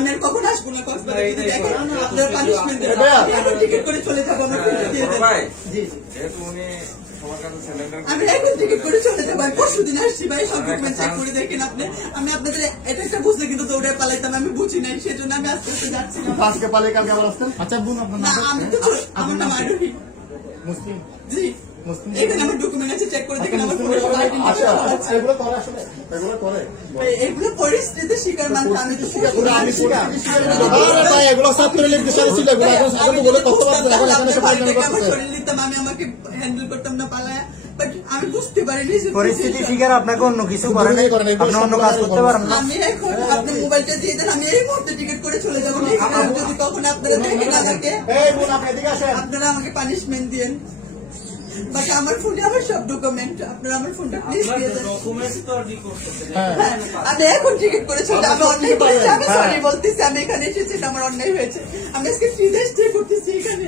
আমি কখন আসবো না আপনার পানিশমেন্ট টিকিট করে চলে যাবো আমি এখন টিকিট করে চলে যাবো। পরশু দিন আসছি ভাই, সব ডকুমেন্ট চেক করে দেখেন আপনি। আমি আপনাদের এটা একটা বুঝলে কিন্তু দৌড়ে পালাইতাম, আমি বুঝি নাই, সেজন্য আমি আস্তে আস্তে যাচ্ছি। আজকে পালাই কালকে আবার আসতেন। আচ্ছা বোন, আপনার নাম? আমি তো আমার নাম আরোহী মুসলিম। জি, এখানে আমার ডকুমেন্ট আছে, চেক করে দেখেন। আমার ফোনে সব আইডি এগুলো করে আসলে এগুলো করে এগুলো পরিস্থিতির শিকার মানুষ। আমি তো এগুলো ছাত্রলীগ বিষয় ছিল, এগুলো এখন সাধারণ বলে কত পারছেন, এখন এখানে সব আয়োজন করতেছে। আমি আমাকে হ্যান্ডেল করতাম না পালায়া, বাট আমি বুঝতে পারিনি পরিস্থিতি শিকার আপনাকে অন্য কিছু করেন, আপনি অন্য কাজ করতে পারেন না। আমি এখন আপনি মোবাইলটা দিয়ে দেন, আমি এই মুহূর্তে টিকিট করে চলে যাবো। যদি কখন আপনারা দেখেন আমাকে, আপনারা আমাকে পানিশমেন্ট দিয়েন। বাট আমার ফোনে আমার সব ডকুমেন্ট, আপনারা আমার ফোনটা প্লিজ দিয়ে দেন। আমি এখন টিকিট করে চলে, আমি অন্যায় করেছি, আমি সরি বলতেছি। আমি এখানে এসেছি, আমার অন্যায় হয়েছে। আমি আজকে 3 days স্টে করতেছি এখানে।